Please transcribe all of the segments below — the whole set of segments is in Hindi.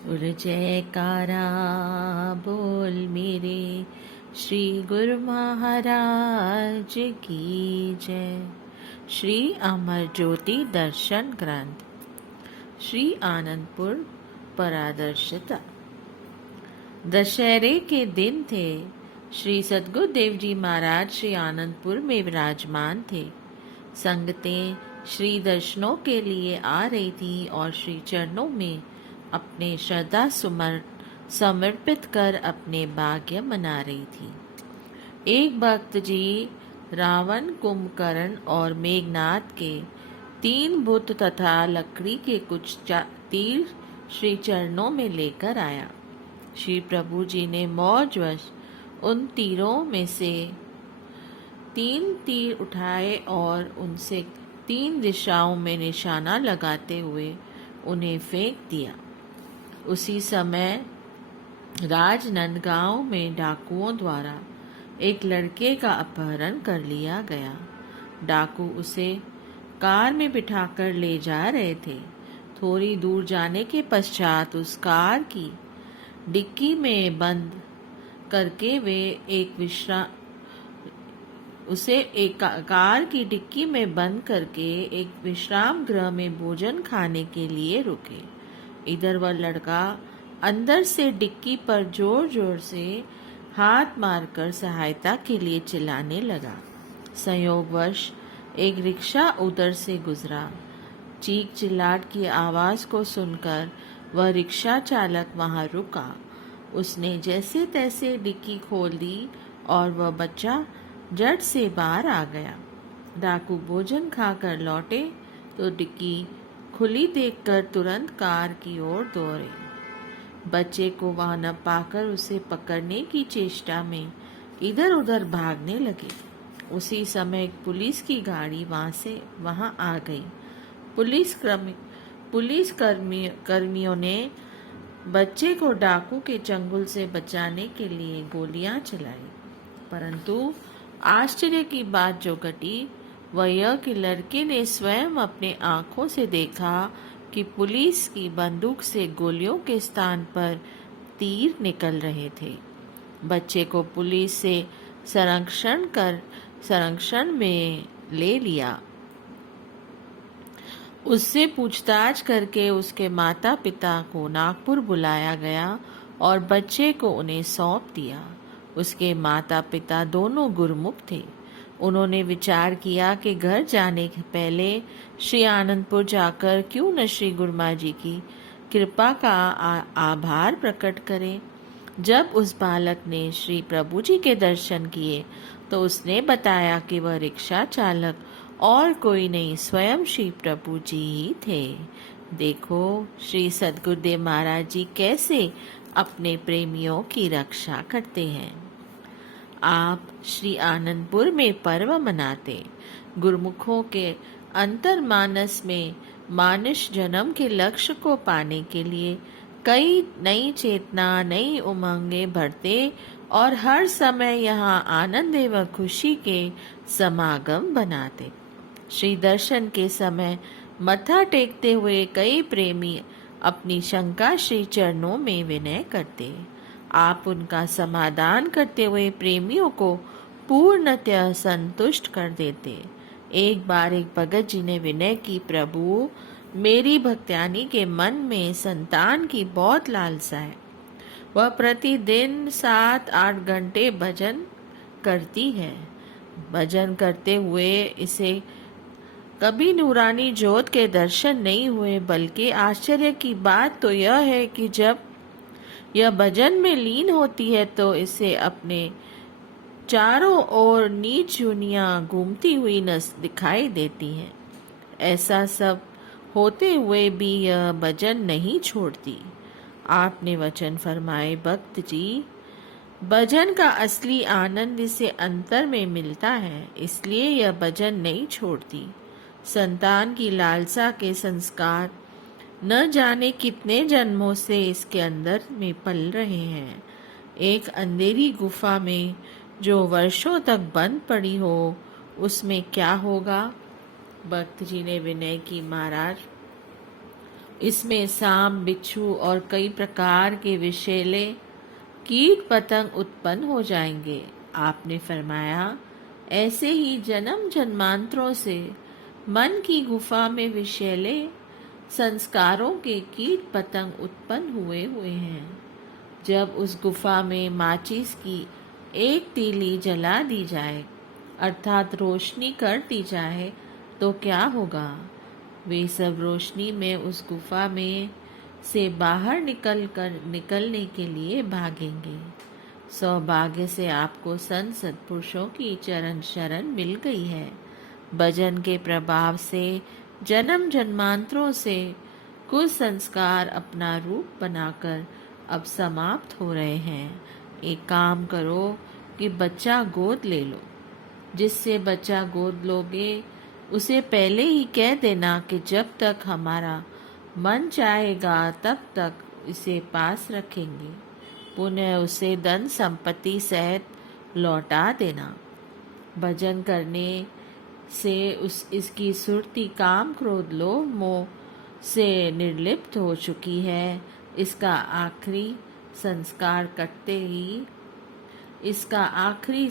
बोल जयकारा बोल मेरे श्री गुरु महाराज की जय। श्री अमर ज्योति दर्शन ग्रंथ श्री आनंदपुर परादर्शिता। दशहरे के दिन थे। श्री सद्गुरुदेव जी महाराज श्री आनंदपुर में विराजमान थे। संगतें श्री दर्शनों के लिए आ रही थी और श्री चरणों में अपने श्रद्धा समर्पित कर अपने भाग्य मना रही थी। एक भक्त जी रावण, कुंभकर्ण और मेघनाथ के 3 बुत तथा लकड़ी के कुछ तीर श्री चरणों में लेकर आया। श्री प्रभु जी ने मौजवश उन तीरों में से 3 तीर उठाए और उनसे 3 दिशाओं में निशाना लगाते हुए उन्हें फेंक दिया। उसी समय राजनंदगांव में डाकुओं द्वारा एक लड़के का अपहरण कर लिया गया। डाकू उसे कार में बिठाकर ले जा रहे थे। थोड़ी दूर जाने के पश्चात उस कार की डिक्की में बंद करके वे कार की डिक्की में बंद करके एक विश्राम गृह में भोजन खाने के लिए रुके। इधर वह लड़का अंदर से डिक्की पर जोर जोर से हाथ मारकर सहायता के लिए चिल्लाने लगा। संयोगवश एक रिक्शा उधर से गुजरा। चीख चिल्लाहट की आवाज को सुनकर वह रिक्शा चालक वहां रुका। उसने जैसे तैसे डिक्की खोल दी और वह बच्चा झट से बाहर आ गया। डाकू भोजन खाकर लौटे तो डिक्की खुली देखकर तुरंत कार की ओर दौड़े। बच्चे को वहां न पाकर उसे पकड़ने की चेष्टा में इधर उधर भागने लगे। उसी समय एक पुलिस की गाड़ी वहां आ गई। पुलिस कर्मियों ने बच्चे को डाकू के चंगुल से बचाने के लिए गोलियां चलाई, परंतु आश्चर्य की बात जो घटी वह यह कि लड़के ने स्वयं अपने आंखों से देखा कि पुलिस की बंदूक से गोलियों के स्थान पर तीर निकल रहे थे। बच्चे को पुलिस से संरक्षण में ले लिया। उससे पूछताछ करके उसके माता पिता को नागपुर बुलाया गया और बच्चे को उन्हें सौंप दिया। उसके माता पिता दोनों गुरुमुख थे। उन्होंने विचार किया कि घर जाने के पहले श्री आनंदपुर जाकर क्यों न श्री गुरुमा जी की कृपा का आभार प्रकट करें। जब उस बालक ने श्री प्रभु जी के दर्शन किए तो उसने बताया कि वह रिक्शा चालक और कोई नहीं, स्वयं श्री प्रभु जी ही थे। देखो श्री सद्गुरुदेव महाराज जी कैसे अपने प्रेमियों की रक्षा करते हैं। आप श्री आनंदपुर में पर्व मनाते। गुरुमुखों के अंतर्मानस में मानुष जन्म के लक्ष्य को पाने के लिए कई नई चेतना, नई उमंगे भरते और हर समय यहाँ आनंद एवं खुशी के समागम बनाते। श्री दर्शन के समय मत्था टेकते हुए कई प्रेमी अपनी शंका श्री चरणों में विनय करते। आप उनका समाधान करते हुए प्रेमियों को पूर्णतः संतुष्ट कर देते। एक बार एक भगत जी ने विनय की, प्रभु मेरी भक्त्यानी के मन में संतान की बहुत लालसा है। वह प्रतिदिन 7-8 घंटे भजन करती है। भजन करते हुए इसे कभी नूरानी ज्योत के दर्शन नहीं हुए, बल्कि आश्चर्य की बात तो यह है कि जब यह भजन में लीन होती है तो इसे अपने चारों ओर नीच युनियां घूमती हुई दिखाई देती हैं। ऐसा सब होते हुए भी यह भजन नहीं छोड़ती। आपने वचन फरमाए, भक्त जी भजन का असली आनंद इसे अंतर में मिलता है, इसलिए यह भजन नहीं छोड़ती। संतान की लालसा के संस्कार न जाने कितने जन्मों से इसके अंदर में पल रहे हैं। एक अंधेरी गुफा में जो वर्षों तक बंद पड़ी हो, उसमें क्या होगा? भक्त जी ने विनय की, महाराज इसमें सांप, बिच्छू और कई प्रकार के विषैले कीट पतंग उत्पन्न हो जाएंगे। आपने फरमाया, ऐसे ही जन्म जन्मांतरों से मन की गुफा में विषैले संस्कारों के कीट पतंग उत्पन्न हुए हुए हैं। जब उस गुफा में माचिस की एक तीली जला दी जाए, अर्थात रोशनी कर दी जाए, तो क्या होगा? वे सब रोशनी में उस गुफा में से बाहर निकलने के लिए भागेंगे। सौभाग्य से आपको संत सत्पुरुषों की चरण शरण मिल गई है। भजन के प्रभाव से जन्म जन्मांतरों से कुछ संस्कार अपना रूप बनाकर अब समाप्त हो रहे हैं। एक काम करो कि बच्चा गोद ले लो। जिससे बच्चा गोद लोगे उसे पहले ही कह देना कि जब तक हमारा मन चाहेगा तब तक इसे पास रखेंगे। पुनः उसे धन संपत्ति सहित लौटा देना। भजन करने से इसकी सुरती काम क्रोध लोभ मोह से निर्लिप्त हो चुकी है। इसका आखिरी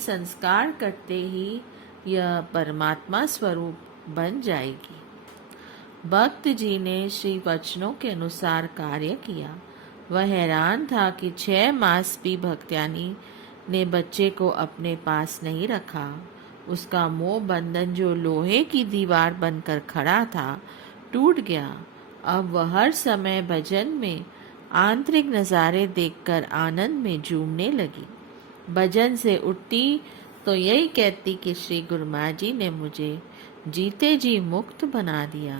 संस्कार करते ही यह परमात्मा स्वरूप बन जाएगी। भक्त जी ने श्री वचनों के अनुसार कार्य किया। वह हैरान था कि 6 मास भी भक्त्यानी ने बच्चे को अपने पास नहीं रखा। उसका मोह बंधन जो लोहे की दीवार बनकर खड़ा था टूट गया। अब वह हर समय भजन में आंतरिक नज़ारे देखकर आनंद में झूमने लगी। भजन से उठती तो यही कहती कि श्री गुरुमा जी ने मुझे जीते जी मुक्त बना दिया।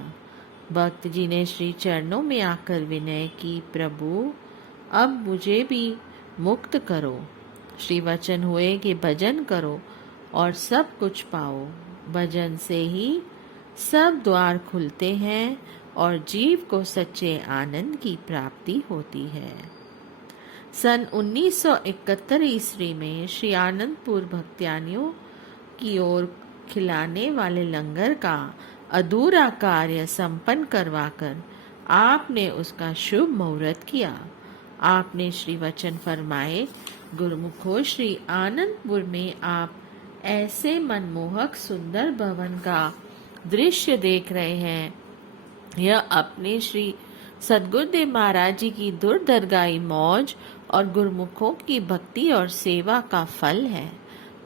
भक्त जी ने श्री चरणों में आकर विनय की, प्रभु अब मुझे भी मुक्त करो। श्री वचन हुए कि भजन करो और सब कुछ पाओ। भजन से ही सब द्वार खुलते हैं और जीव को सच्चे आनंद की प्राप्ति होती है। सन 1971 ईस्वी में श्री आनंदपुर भक्त्यानियों की ओर खिलाने वाले लंगर का अधूरा कार्य संपन्न करवाकर आपने उसका शुभ मुहूर्त किया। आपने श्री वचन फरमाए, गुरुमुखो श्री आनंदपुर में आप ऐसे मनमोहक सुंदर भवन का दृश्य देख रहे हैं। यह अपने श्री सद्गुरुदेव महाराज जी की दुर्दरगाही मौज और गुरुमुखों की भक्ति और सेवा का फल है।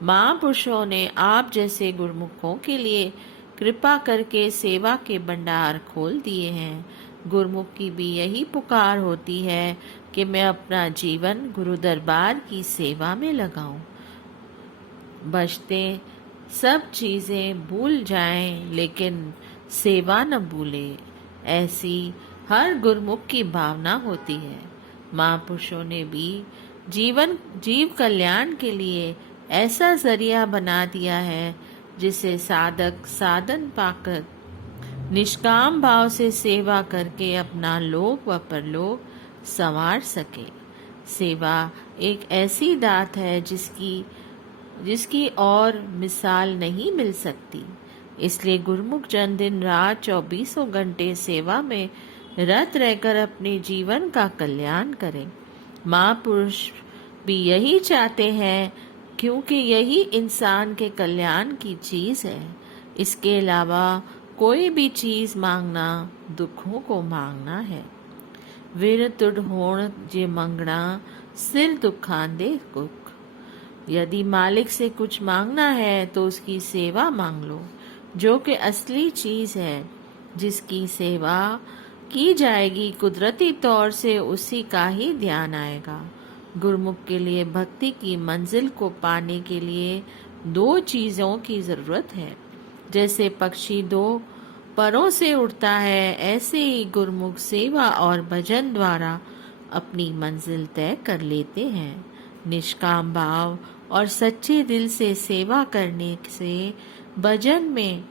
महापुरुषों ने आप जैसे गुरुमुखों के लिए कृपा करके सेवा के भंडार खोल दिए हैं। गुरुमुख की भी यही पुकार होती है कि मैं अपना जीवन गुरु दरबार की सेवा में लगाऊं। बचते सब चीज़ें भूल जाएं लेकिन सेवा न भूले, ऐसी हर गुरुमुख की भावना होती है। महापुरुषों ने भी जीव कल्याण के लिए ऐसा जरिया बना दिया है जिसे साधक साधन पाकर निष्काम भाव से सेवा करके अपना लोक व परलोक संवार सके। सेवा एक ऐसी दात है जिसकी और मिसाल नहीं मिल सकती। इसलिए गुरुमुख जन दिन रात 24 घंटे सेवा में रत रहकर अपने जीवन का कल्याण करें। महापुरुष भी यही चाहते हैं, क्योंकि यही इंसान के कल्याण की चीज़ है। इसके अलावा कोई भी चीज़ मांगना दुखों को मांगना है। विर तुड होण जे मंगना सिर दुखांदे कुक। यदि मालिक से कुछ मांगना है तो उसकी सेवा मांग लो, जो कि असली चीज़ है। जिसकी सेवा की जाएगी कुदरती तौर से उसी का ही ध्यान आएगा। गुरुमुख के लिए भक्ति की मंजिल को पाने के लिए 2 चीज़ों की ज़रूरत है। जैसे पक्षी 2 परों से उड़ता है, ऐसे ही गुरुमुख सेवा और भजन द्वारा अपनी मंजिल तय कर लेते हैं। निष्काम भाव और सच्चे दिल से सेवा करने से भजन में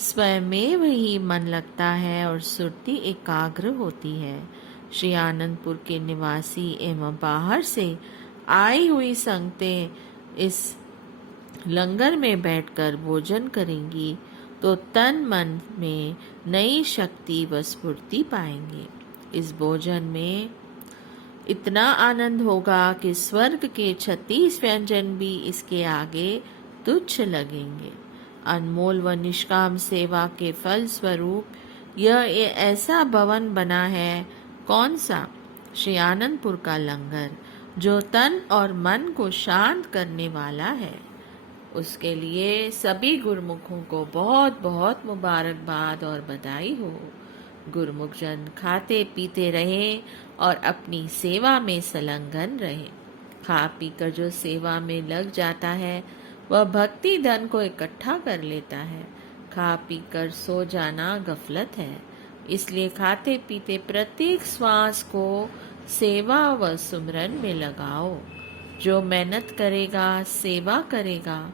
स्वयमेव ही मन लगता है और सुरती एकाग्र होती है। श्री आनंदपुर के निवासी एवं बाहर से आई हुई संगतें इस लंगर में बैठकर भोजन करेंगी तो तन मन में नई शक्ति व स्फूर्ति पाएंगे। इस भोजन में इतना आनंद होगा कि स्वर्ग के 36 व्यंजन भी इसके आगे तुच्छ लगेंगे। अनमोल व निष्काम सेवा के फल स्वरूप यह ऐसा भवन बना है। कौन सा? श्री आनंदपुर का लंगर, जो तन और मन को शांत करने वाला है। उसके लिए सभी गुरुमुखों को बहुत बहुत मुबारकबाद और बधाई हो। गुरुमुख जन खाते पीते रहे और अपनी सेवा में संलग्न रहे। खा पी कर जो सेवा में लग जाता है वह भक्ति धन को इकट्ठा कर लेता है। खा पी कर सो जाना गफलत है। इसलिए खाते पीते प्रत्येक श्वास को सेवा व सुमरन में लगाओ। जो मेहनत करेगा, सेवा करेगा,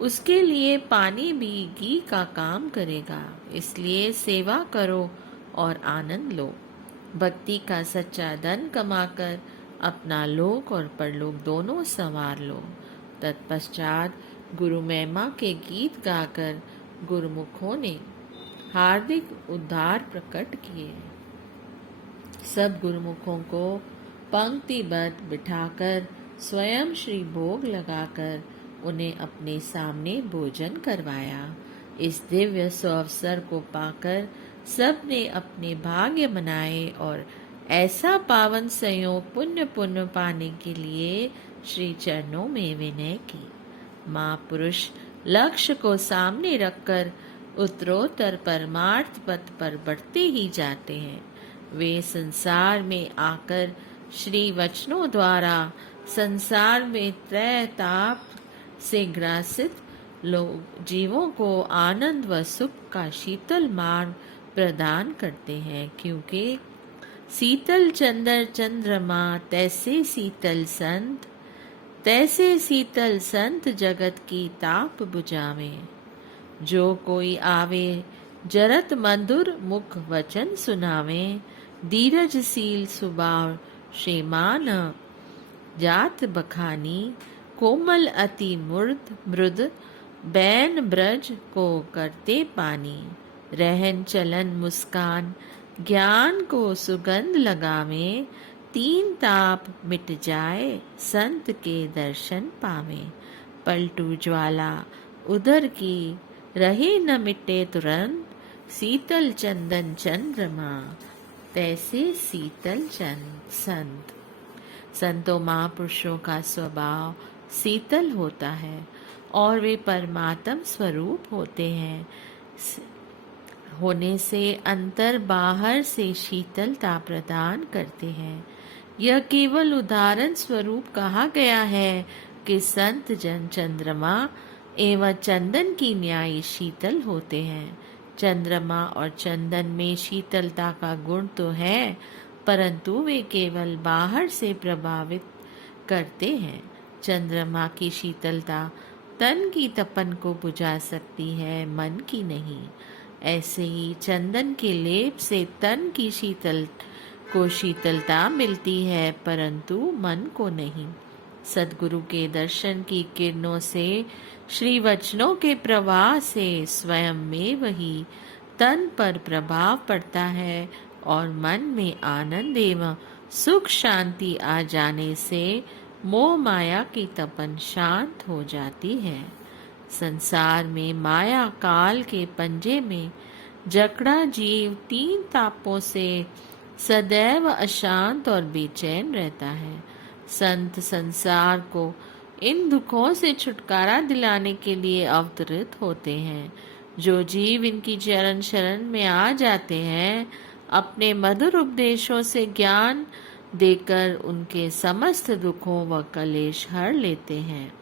उसके लिए पानी भी घी का काम करेगा। इसलिए सेवा करो और आनंद लो। भक्ति का सच्चा धन कमाकर अपना लोक और परलोक दोनों संवार लो। तत्पश्चात गुरु महिमा के गीत गाकर गुरुमुखों ने हार्दिक उद्धार प्रकट किए। सब गुरुमुखों को पंक्तिबद्ध बिठाकर स्वयं श्री भोग लगाकर उन्हें अपने सामने भोजन करवाया। इस दिव्य सुअवसर को पाकर सब ने अपने भाग्य मनाए और ऐसा पावन संयोग पुण्य पाने के लिए श्री चरणों में विनय की। महापुरुष लक्ष्य को सामने रखकर उत्तरोत्तर परमार्थ पथ पर बढ़ते ही जाते हैं। वे संसार में आकर श्री वचनों द्वारा संसार में त्रय ताप से ग्रासित लोग जीवों को आनंद व सुख का शीतल मार्ग प्रदान करते हैं। क्योंकि शीतल चंद्र चंद्रमा तैसे शीतल संत जगत की ताप बुझावे। जो कोई आवे जरत मधुर मुख वचन सुनावे। धीरजशील सुभाव श्रीमान जात बखानी। कोमल अति मृद बैन ब्रज को करते पानी। रहन चलन मुस्कान ज्ञान को सुगंध लगावे। तीन ताप मिट जाए संत के दर्शन पावे। पलटू ज्वाला उधर की रहे न मिटे तुरंत। शीतल चंदन चंद्रमा तैसे शीतल संत। संतों महापुरुषों का स्वभाव शीतल होता है और वे परमात्म स्वरूप होते हैं। होने से अंतर बाहर से शीतलता प्रदान करते हैं। यह केवल उदाहरण स्वरूप कहा गया है कि संत जन चंद्रमा एवं चंदन की न्याय शीतल होते हैं। चंद्रमा और चंदन में शीतलता का गुण तो है, परंतु वे केवल बाहर से प्रभावित करते हैं। चंद्रमा की शीतलता तन की तपन को बुझा सकती है, मन की नहीं। ऐसे ही चंदन के लेप से तन की शीतलता मिलती है, परंतु मन को नहीं। सद्गुरु के दर्शन की किरणों से, श्री वचनों के प्रवाह से स्वयं में वही तन पर प्रभाव पड़ता है और मन में आनंद एवं सुख शांति आ जाने से मोह माया की तपन शांत हो जाती है। संसार में माया काल के पंजे में जकड़ा जीव तीन तापों से सदैव अशांत और बेचैन रहता है। संत संसार को इन दुखों से छुटकारा दिलाने के लिए अवतरित होते हैं। जो जीव इनकी चरण शरण में आ जाते हैं, अपने मधुर उपदेशों से ज्ञान देकर उनके समस्त दुखों व कलेश हर लेते हैं।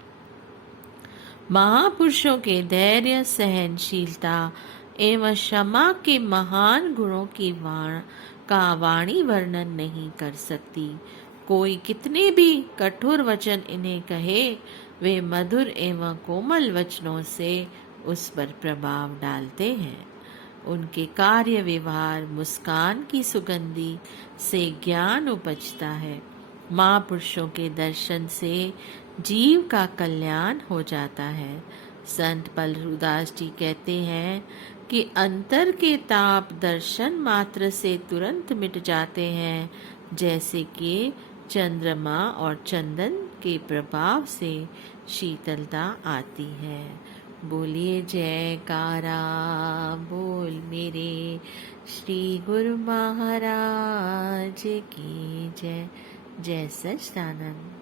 महापुरुषों के धैर्य, सहनशीलता एवं क्षमा के महान गुणों की वाणी वर्णन नहीं कर सकती। कोई कितने भी कठोर वचन इन्हें कहे, वे मधुर एवं कोमल वचनों से उस पर प्रभाव डालते हैं। उनके कार्य व्यवहार, मुस्कान की सुगंधी से ज्ञान उपजता है। महापुरुषों के दर्शन से जीव का कल्याण हो जाता है। संत बलरूदास जी कहते हैं कि अंतर के ताप दर्शन मात्र से तुरंत मिट जाते हैं, जैसे कि चंद्रमा और चंदन के प्रभाव से शीतलता आती है। बोलिए जयकारा, बोल मेरे श्री गुरु महाराज की जय। जय सच्चिदानंद।